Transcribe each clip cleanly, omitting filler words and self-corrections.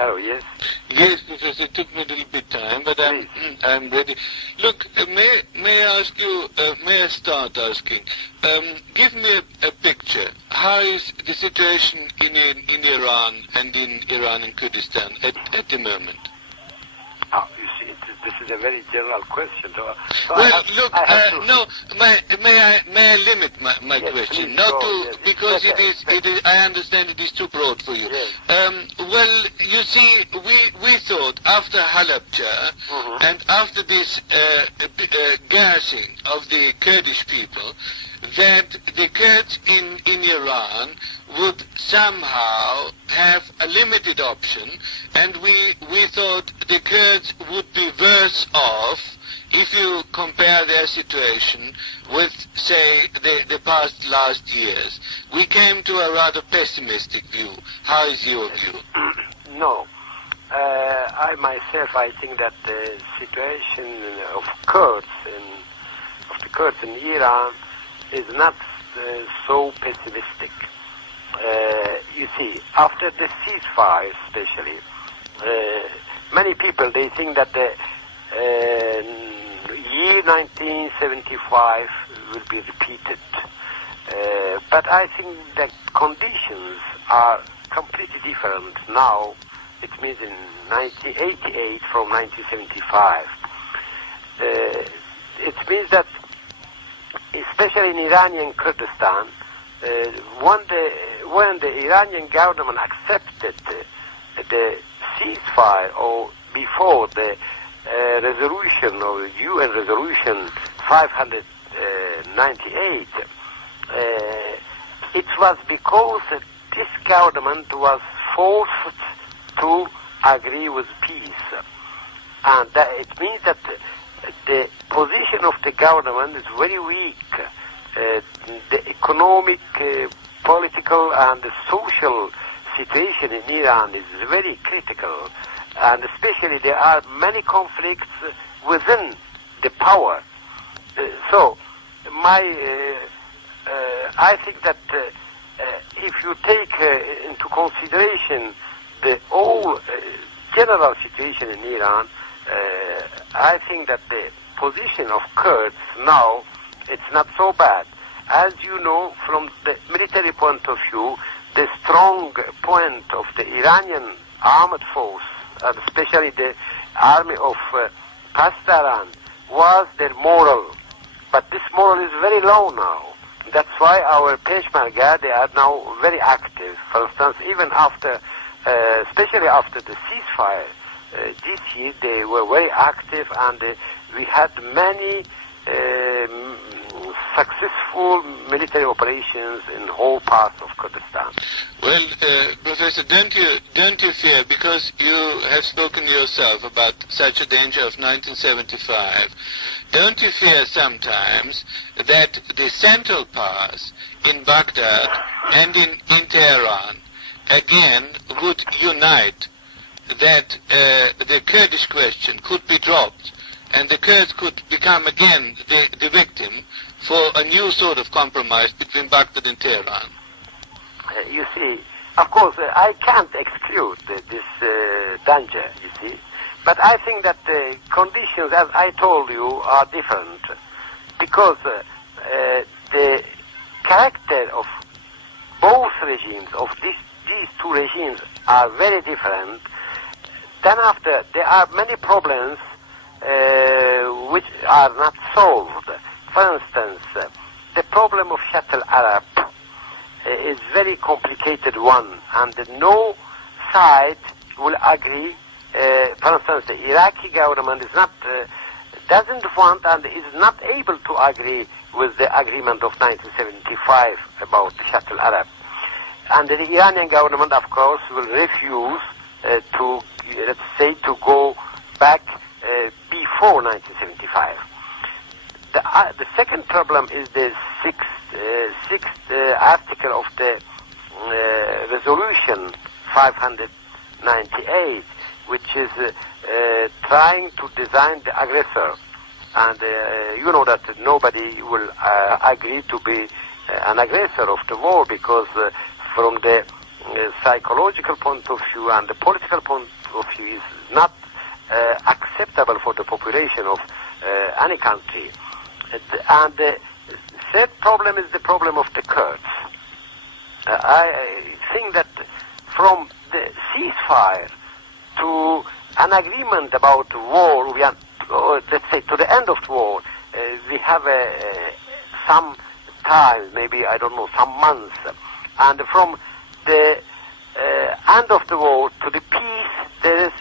Oh, yes. Yes, Professor, it took me a little bit time, but I'm ready. Look, may I ask you, may I start asking, give me a picture. How is the situation in Iran and in Iran and Kurdistan at the moment? Oh, you see, this is a very general question. So well, look, no, may I limit my yes, question? Please, not go, to, yes, because better, it is, I understand it is too broad for you. Yes. Well, you see, we thought after Halabja and after this garrison of the Kurdish people, that the Kurds in Iran would somehow have a limited option, and we thought the Kurds would be worse off if you compare their situation with, say, the last years. We came to a rather pessimistic view. How is your view? No. I myself, I think that the situation of the Kurds in Iran is not so pessimistic. You see, after the ceasefire especially, many people, they think that the year 1975 will be repeated. But I think that conditions are completely different now. It means in 1988 from 1975. It means that, especially in Iranian Kurdistan, when the Iranian government accepted the ceasefire, or before the resolution, or UN resolution 598, it was because this government was forced to agree with peace. And it means that the position of the government is very weak. The economic, political, and the social situation in Iran is very critical, and especially there are many conflicts within the power. So, I think that if you take into consideration the whole general situation in Iran, I think that the position of Kurds now, it's not so bad. As you know, from the military point of view, the strong point of the Iranian armed force, and especially the army of Pasdaran, was their moral. But this moral is very low now. That's why our Peshmerga, they are now very active. For instance, even after, especially after the ceasefire, this year they were very active, and we had many successful military operations in whole parts of Kurdistan. Well, Professor, don't you fear, because you have spoken yourself about such a danger of 1975, don't you fear sometimes that the Central Powers in Baghdad and in Tehran again would unite, that the Kurdish question could be dropped and the Kurds could become again the victim for a new sort of compromise between Baghdad and Tehran? You see, of course, I can't exclude this danger, you see. But I think that the conditions, as I told you, are different. Because the character of both regimes, of these two regimes, are very different. Then after, there are many problems which are not solved. For instance, the problem of Shuttle Arab is very complicated one, and no side will agree. For instance, the Iraqi government is not, doesn't want and is not able to agree with the agreement of 1975 about Shuttle Arab. And the Iranian government, of course, will refuse to, let's say, to go back before 1975. The second problem is the sixth article of the resolution 598, which is trying to design the aggressor. And you know that nobody will agree to be an aggressor of the war, because from the psychological point of view and the political point of view is not acceptable for the population of any country. And the third problem is the problem of the Kurds. I think that from the ceasefire to an agreement about war, we are, let's say, to the end of the war, we have some time, maybe, I don't know, some months. And from the end of the war to the peace,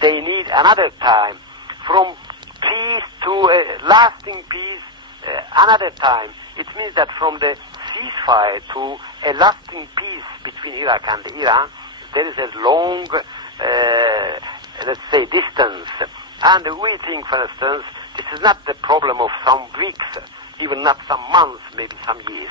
they need another time. From peace to a lasting peace, another time. It means that from the ceasefire to a lasting peace between Iraq and Iran, there is a long, let's say, distance. And we think, for instance, this is not the problem of some weeks, even not some months, maybe some years.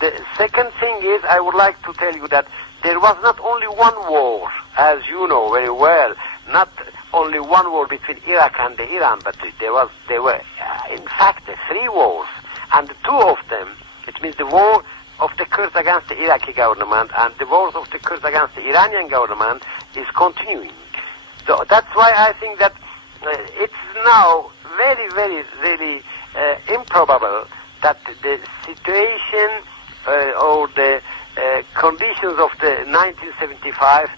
The second thing is, I would like to tell you that there was not only one war, as you know very well, not only one war between Iraq and Iran, but there were in fact 3 wars, and 2 of them, it means the war of the Kurds against the Iraqi government and the wars of the Kurds against the Iranian government is continuing. So that's why I think that it's now very, very, really improbable that the situation or the conditions of the 1975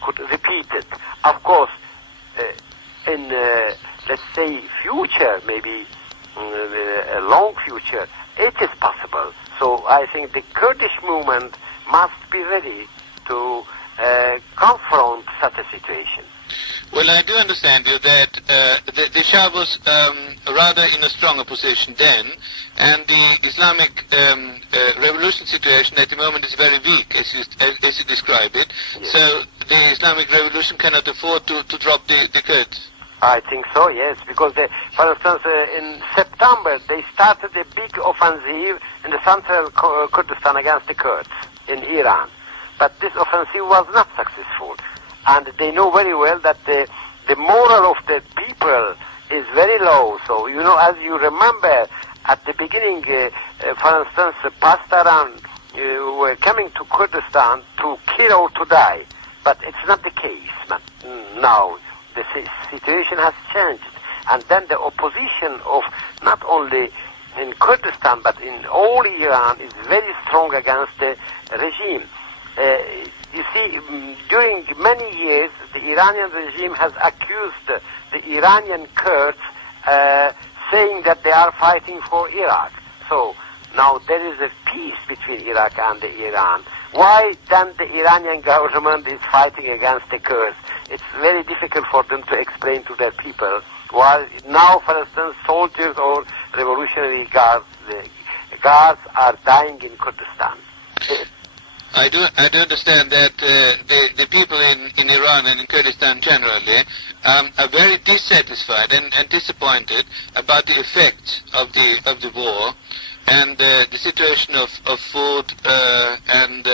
could repeat it. Of course, in, let's say, future, maybe a long future, it is possible. So I think the Kurdish movement must be ready to confront such a situation. Well, I do understand you that the Shah was rather in a stronger position then, and the Islamic revolution situation at the moment is very weak, as you describe it. Yes. So the Islamic revolution cannot afford to drop the Kurds. I think so, yes, because for instance, in September they started a big offensive in the central Kurdistan against the Kurds in Iran. But this offensive was not successful. And they know very well that the moral of the people is very low. So, you know, as you remember, at the beginning, for instance, Pastaran were coming to Kurdistan to kill or to die. But it's not the case. But now the situation has changed. And then the opposition of not only in Kurdistan but in all Iran is very strong against the regime. You see, during many years, the Iranian regime has accused the Iranian Kurds, saying that they are fighting for Iraq. So now there is a peace between Iraq and Iran. Why then the Iranian government is fighting against the Kurds? It's very difficult for them to explain to their people. While now, for instance, soldiers or revolutionary guards are dying in Kurdistan. I do understand that the people in Iran and in Kurdistan generally are very dissatisfied and disappointed about the effects of the war and the situation of food and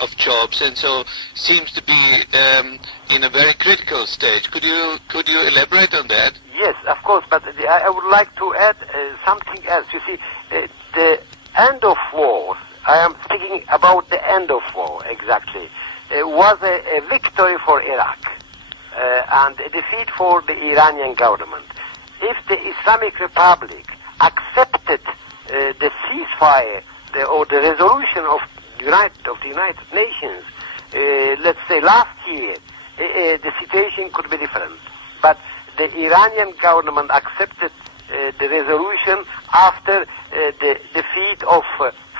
of jobs, and so seems to be in a very critical stage. Could you elaborate on that? Yes, of course, but I would like to add something else. You see, the end of war, I am speaking about the end of war, exactly, was a victory for Iraq and a defeat for the Iranian government. If the Islamic Republic accepted the ceasefire or the resolution of the United Nations, let's say last year, the situation could be different. But the Iranian government accepted the resolution after the defeat of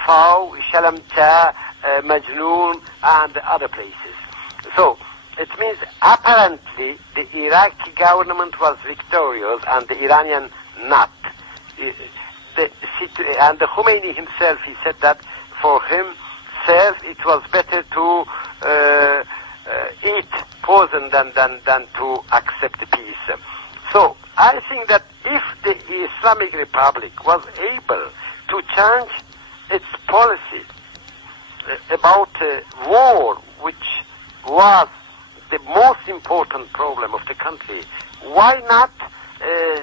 Faw, Shalamcha, Majnoon, and other places. So it means apparently the Iraqi government was victorious and the Iranian not. And the Khomeini himself, he said that for himself it was better to eat poison than to accept peace. So I think that if the Islamic Republic was able to change its policy about war, which was the most important problem of the country, why not?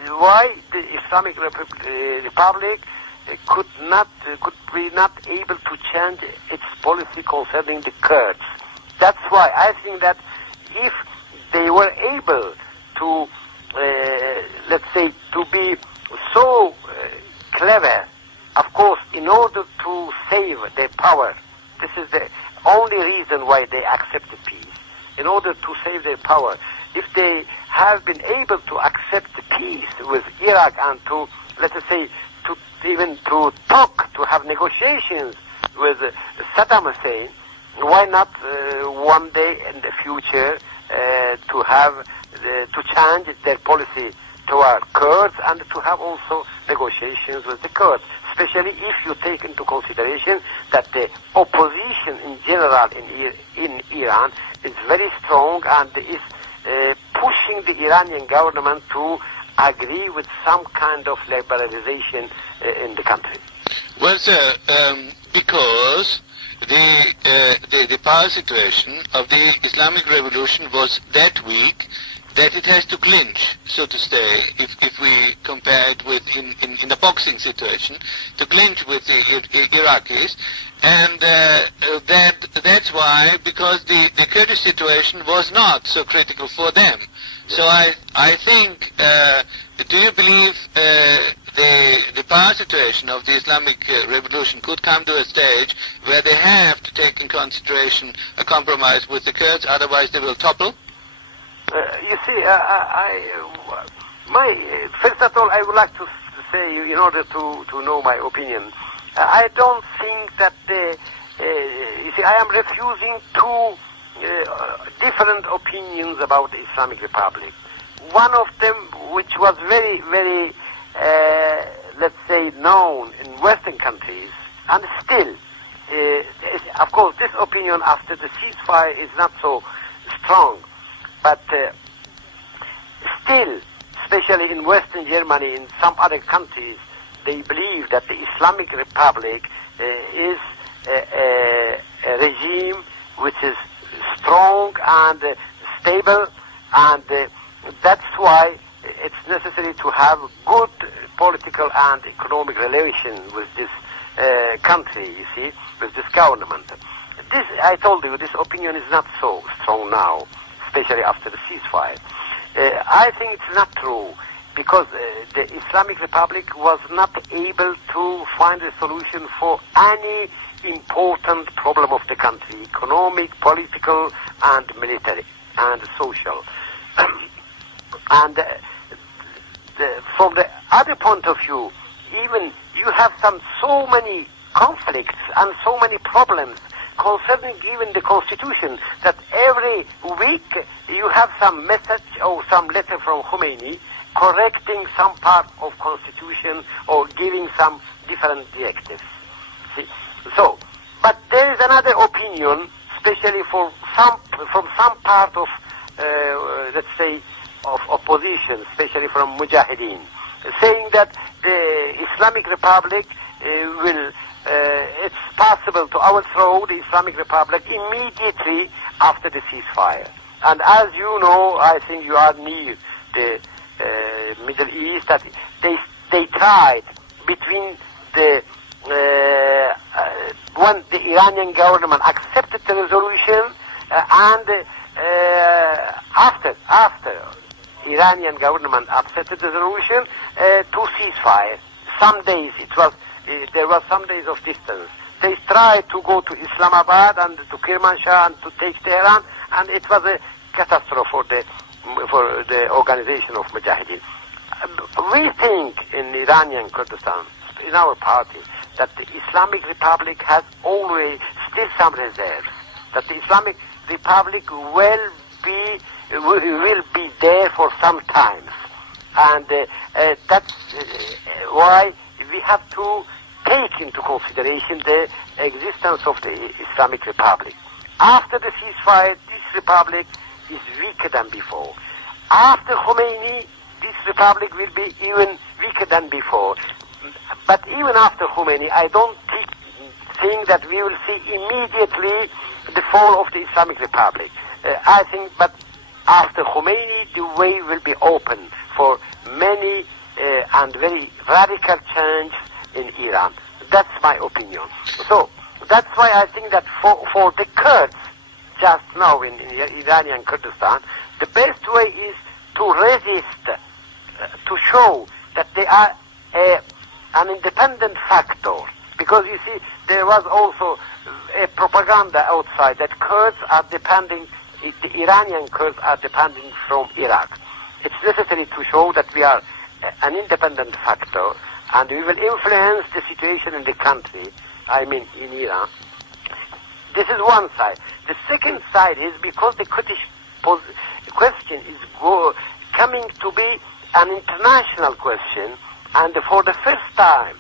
Why the Islamic Republic could be not able to change its policy concerning the Kurds. That's why I think that if they were able to, let's say, to be so clever, of course, in order to save their power, this is the only reason why they accepted peace. In order to save their power, if they have been able to accept peace with Iraq and to, let us say, to even to talk, to have negotiations with Saddam Hussein, why not one day in the future to have to change their policy toward Kurds and to have also negotiations with the Kurds, especially if you take into consideration that the opposition in general in Iran is very strong and is pushing the Iranian government to agree with some kind of liberalization in the country. Well, sir, because the power situation of the Islamic Revolution was that weak that it has to clinch, so to say, if we compare it with in a boxing situation, to clinch with the Iraqis, and that's why, because the Kurdish situation was not so critical for them. So I think, do you believe the power situation of the Islamic Revolution could come to a stage where they have to take in consideration a compromise with the Kurds, otherwise they will topple? You see, first of all, I would like to say, in order to know my opinion, I don't think that you see, I am refusing two different opinions about the Islamic Republic. One of them, which was very, very, let's say, known in Western countries, and still, of course, this opinion after the ceasefire is not so strong. But still, especially in Western Germany, in some other countries, they believe that the Islamic Republic is a regime which is strong and stable, and that's why it's necessary to have good political and economic relations with this country, you see, with this government. This, I told you, this opinion is not so strong now, especially after the ceasefire. I think it's not true, because the Islamic Republic was not able to find a solution for any important problem of the country, economic, political, and military, and social. And from the other point of view, even you have so many conflicts and so many problems concerning even the Constitution, that every week you have some message or some letter from Khomeini correcting some part of Constitution or giving some different directives. See? So, but there is another opinion, especially from some part of, let's say, of opposition, especially from Mujahideen, saying that the Islamic Republic will it's possible to overthrow the Islamic Republic immediately after the ceasefire. And as you know, I think you are near the Middle East, that they tried between the when the Iranian government accepted the resolution and after Iranian government accepted the resolution to ceasefire. Some days there was some days of distance. They tried to go to Islamabad and to Kermanshah and to take Tehran, and it was a catastrophe for the organization of Mujahideen. We think in Iranian Kurdistan, in our party, that the Islamic Republic has always still some reserves, that the Islamic Republic will be there for some time, and that's why we have to take into consideration the existence of the Islamic Republic. After the ceasefire, this republic is weaker than before. After Khomeini, this republic will be even weaker than before. But even after Khomeini, I don't think that we will see immediately the fall of the Islamic Republic. I think, but after Khomeini, the way will be open for many and very radical change in Iran. That's my opinion. So that's why I think that for the Kurds, just now in Iranian Kurdistan, the best way is to resist, to show that they are an independent factor. Because you see, there was also a propaganda outside that Kurds are depending, the Iranian Kurds are depending from Iraq. It's necessary to show that we are an independent factor and we will influence the situation in the country, I mean in Iran. This is one side. The second side is because the Kurdish question is coming to be an international question, and for the first time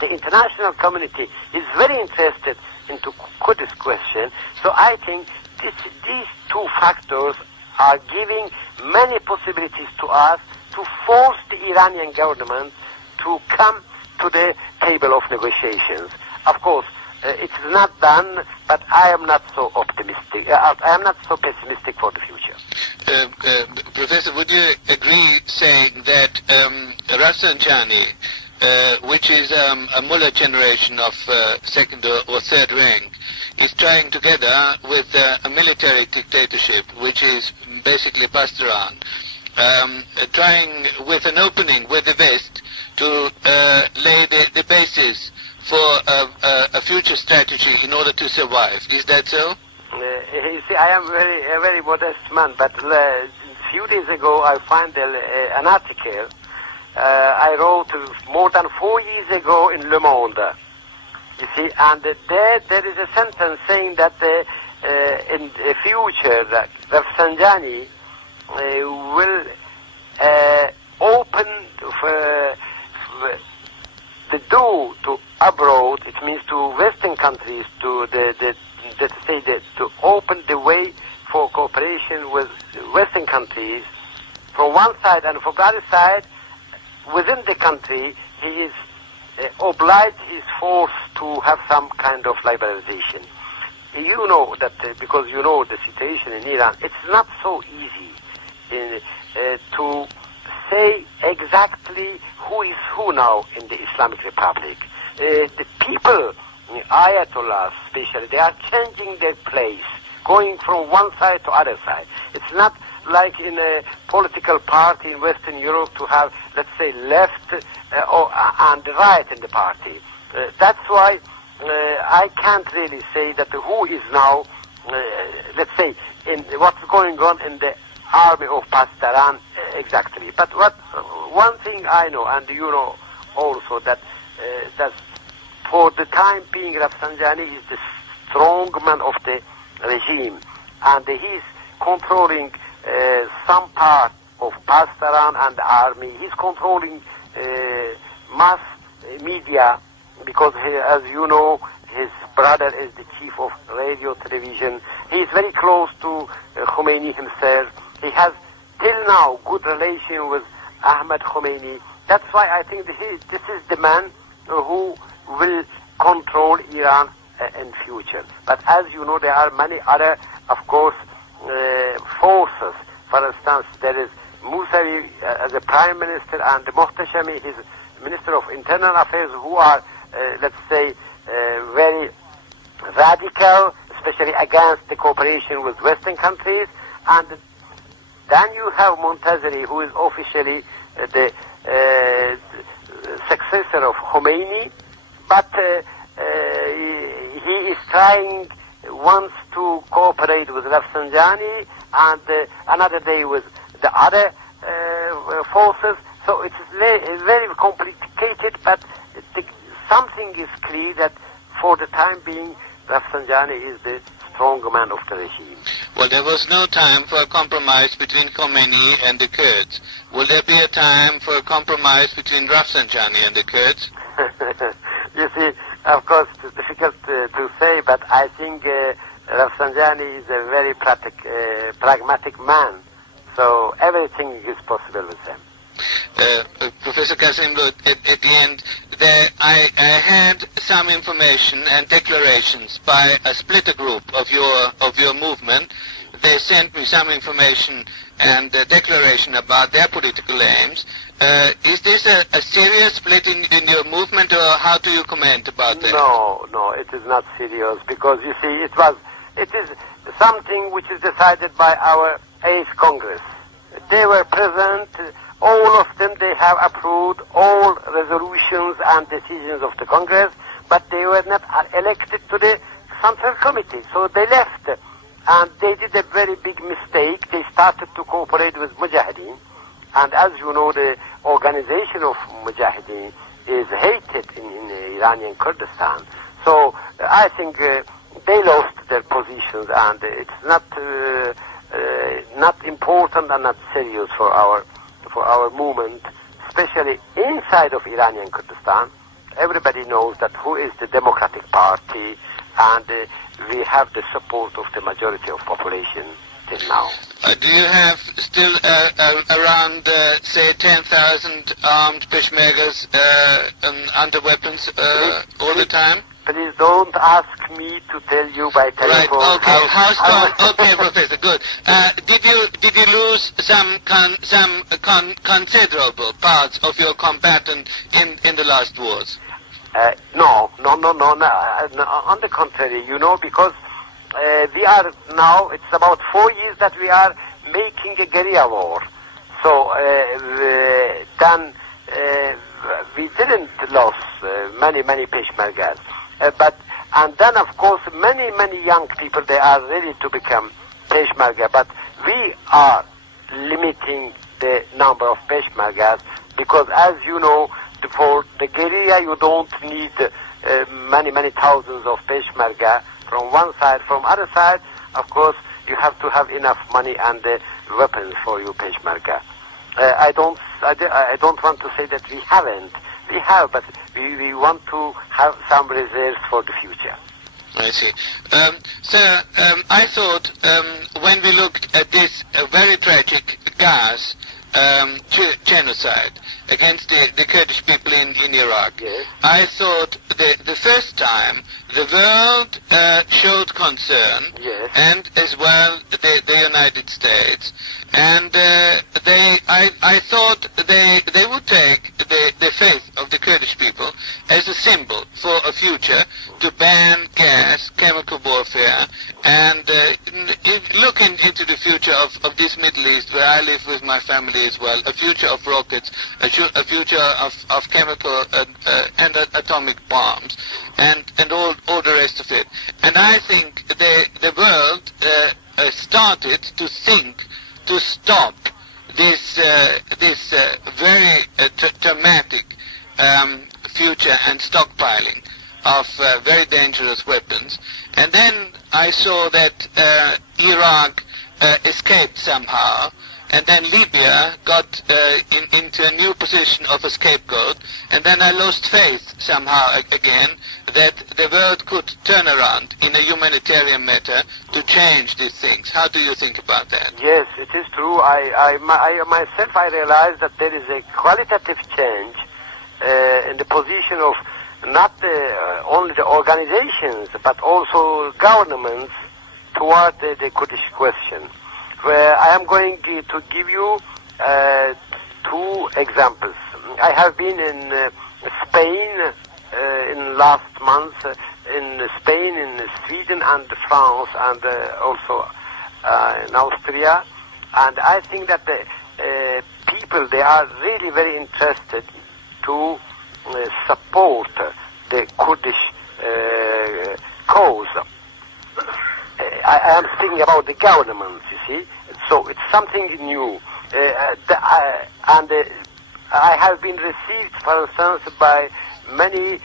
the international community is very interested into Kurdish question. So I think these two factors are giving many possibilities to us to force the Iranian government to come to the table of negotiations. Of course, it's not done, but I am not so optimistic. I am not so pessimistic for the future. Professor, would you agree saying that Rafsanjani, which is a mullah generation of second or third rank, is trying together with a military dictatorship, which is basically Pastaran, trying with an opening with the West to lay the basis for a future strategy in order to survive. Is that so? You see, I am a very modest man, but a few days ago I found an article I wrote more than 4 years ago in Le Monde. You see, and there is a sentence saying that in the future that Rafsanjani will open the door to abroad. It means to Western countries, to to open the way for cooperation with Western countries from one side, and from the other side, within the country, he is obliged, he is forced to have some kind of liberalization. You know that because you know the situation in Iran, it's not so easy to say exactly who is who now in the Islamic Republic. The people, Ayatollahs especially, they are changing their place, going from one side to other side. It's not like in a political party in Western Europe to have, let's say, left and right in the party. That's why I can't really say that who is now, let's say, in what's going on in the army of Pastaran exactly. But one thing I know, and you know also, that for the time being Rafsanjani is the strong man of the regime, and he's controlling some part of Pastaran and the army. He's controlling mass media because, as you know, his brother is the chief of radio, television. He is very close to Khomeini himself. He has till now good relation with Ahmed Khomeini. That's why I think this is the man who will control Iran in future. But as you know, there are many other, of course, forces. For instance, there is Mousavi as a prime minister and Mohtashami, his minister of internal affairs, who are, let's say, very radical, especially against the cooperation with Western countries. And then you have Montazeri, who is officially the successor of Khomeini, but he is trying once to cooperate with Rafsanjani and another day with the other forces. So it's very complicated, but something is clear that for the time being Rafsanjani is the strong man of the regime. Well, there was no time for a compromise between Khomeini and the Kurds. Will there be a time for a compromise between Rafsanjani and the Kurds? You see, of course, it's difficult to say, but I think Rafsanjani is a very pragmatic man, so everything is possible with him. Professor Qasmlo, at the end, I had some information and declarations by a splitter group of your movement. They sent me some information and declaration about their political aims. Is this a serious split in your movement, or how do you comment about that? No, it is not serious, because you see, it is something which is decided by our 8th Congress. They were present, all of them, they have approved all resolutions and decisions of the Congress, but they were not elected to the Central Committee, so they left. And they did a very big mistake. They started to cooperate with Mujahideen, and as you know, the organization of Mujahideen is hated in Iranian Kurdistan. So I think they lost their positions, and it's not important and not serious for our movement, especially inside of Iranian Kurdistan. Everybody knows that who is the Democratic Party, and we have the support of the majority of population till now. Do you have still around, say, 10,000 armed Peshmergas under weapons all the time? Please don't ask me to tell you by telephone. Right. Okay. How strong? Okay, Professor. Good. Did you lose some considerable parts of your combatant in the last wars? No. On the contrary, because we are now, it's about 4 years that we are making a guerrilla war. So then we didn't lose many Peshmergas. And then, of course, many young people, they are ready to become Peshmerga. But we are limiting the number of Peshmergas, because, as you know, for the guerrilla, you don't need many thousands of Peshmerga from one side. From other side, of course, you have to have enough money and weapons for your Peshmerga. I don't want to say that we haven't. We have, but we want to have some reserves for the future. I see. Sir, I thought when we looked at this very tragic gas genocide against the Kurdish people in Iraq, yes, I thought the first time the world showed concern, yes, and as well the United States, and I thought they would take the faith of the Kurdish people as a symbol for a future to ban gas, chemical warfare, and look into the future of this Middle East, where I live with my family as well, a future of rockets, a future of chemical and atomic bombs, and all the rest of it. And I think the world started to think to stop this very traumatic future and stockpiling of very dangerous weapons. And then I saw that Iraq escaped somehow, and then Libya got into a new position of a scapegoat, and then I lost faith somehow again that the world could turn around in a humanitarian matter to change these things. How do you think about that? Yes, it is true. I myself realized that there is a qualitative change in the position of not only the organizations, but also governments toward the Kurdish question. Where I am going to give you 2 examples. I have been in Spain in last month, in Spain, in Sweden and France, and also in Austria. And I think that the people, they are really very interested to support the Kurdish cause. I am speaking about the governments, you see. So it's something new. And I have been received, for instance, by many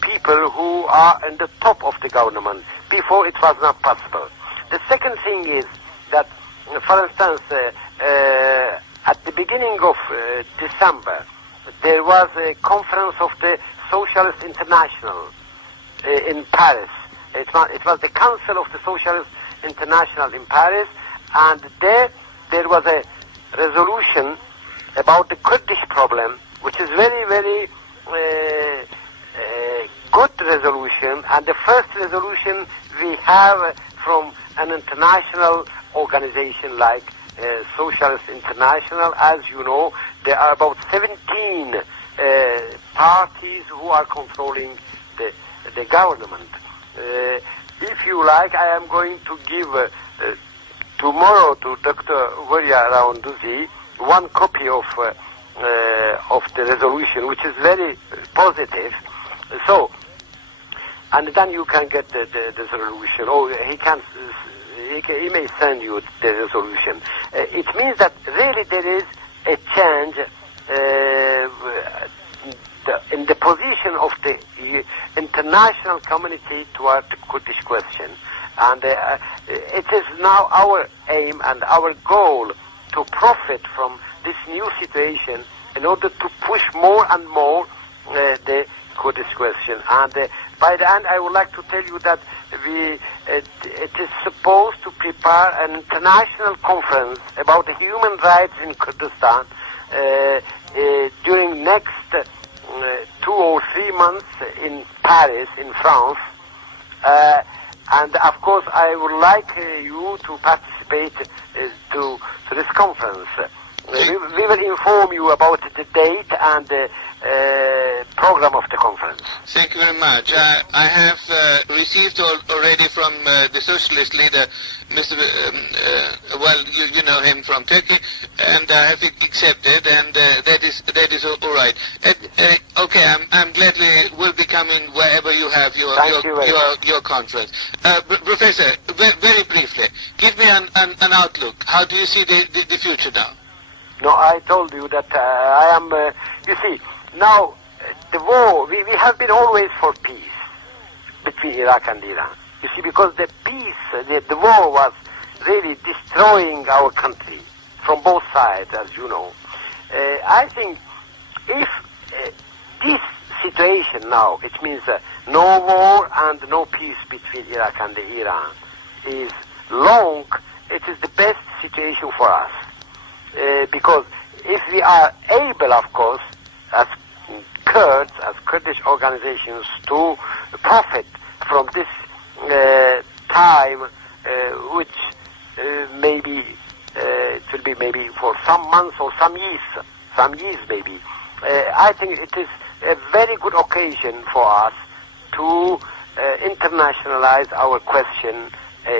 people who are in the top of the government. Before it was not possible. The second thing is that, for instance, at the beginning of December, there was a conference of the Socialist International in Paris. It was the Council of the Socialist International in Paris, and there was a resolution about the Kurdish problem, which is very, very good resolution, and the first resolution we have from an international organization like Socialist International. As you know, there are about 17 parties who are controlling the government. If you like, I am going to give tomorrow to Dr. Qasmlo one copy of the resolution, which is very positive. So, and then you can get the resolution. Oh, he may send you the resolution. It means that really there is a change in the position of the international community toward the Kurdish question. And it is now our aim and our goal to profit from this new situation in order to push more and more the Kurdish question. And by the end, I would like to tell you that it is supposed to prepare an international conference about the human rights in Kurdistan during next 2 or 3 months in Paris, in France. And of course, I would like you to participate to this conference. We will inform you about the date and the program of the conference. Thank you very much. I have received already from the socialist leader, Mr. Well, you know him from Turkey, and I have accepted, and that is all right. Okay, I'm gladly will be coming wherever you have your conference. Professor, very briefly, give me an outlook. How do you see the future now? No, I told you that I am. You see, now the war. We have been always for peace between Iraq and Iran. You see, because the peace, the war was really destroying our country from both sides, as you know. I think if this situation now, it means no war and no peace between Iraq and Iran, is long, it is the best situation for us. Because if we are able, of course, as Kurds, as Kurdish organizations, to profit from this time, which maybe it will be maybe for some months or some years maybe. I think it is a very good occasion for us to internationalize our question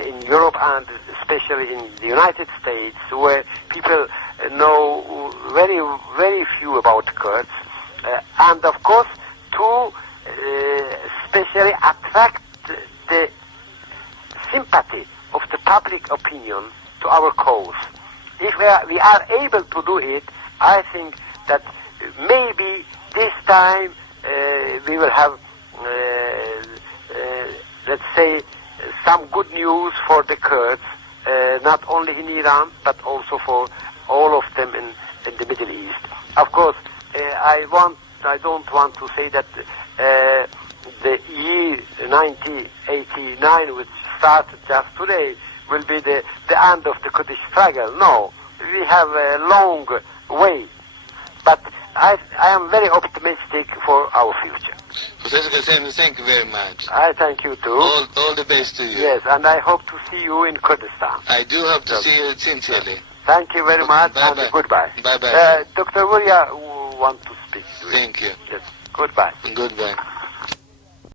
in Europe and especially in the United States, where people know very, very few about Kurds, and of course to especially attract the sympathy of the public opinion to our cause. If we are able to do it, I think that maybe this time we will have, let's say, some good news for the Kurds, not only in Iran, but also for all of them in the Middle East. Of course, I don't want to say that the year 1989, which started just today, will be the end of the Kurdish struggle. No, we have a long way. But I am very optimistic for our future. Professor Qasmlo, thank you very much. I thank you too. All the best to you. Yes, and I hope to see you in Kurdistan. I do hope to see you sincerely. Thank you very much, and goodbye. Bye-bye. Dr. Qasmlo want to speak to you. Thank you. Yes, goodbye. Goodbye.